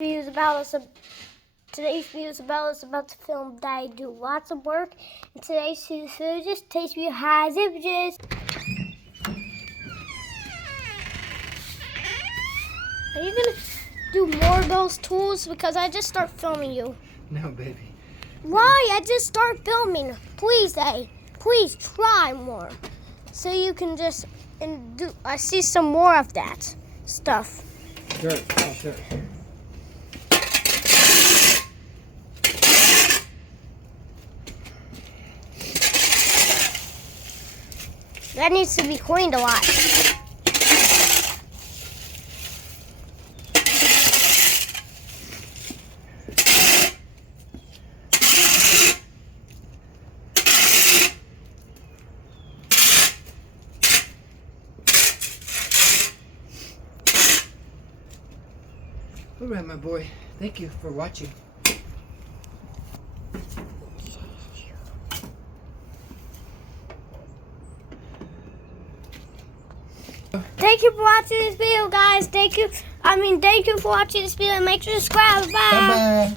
Today's video is about to film that I do lots of work. And today's food just takes me high zipages. Are you gonna do more of those tools? Because I just start filming you. No, baby. Why? I just start filming. Please, please try more. So you can just do. I see some more of that stuff. Sure, sure. That needs to be cleaned a lot. All right, my boy. Thank you for watching. Thank you for watching this video, guys. Thank you for watching this video. Make sure to subscribe. Bye. Bye-bye.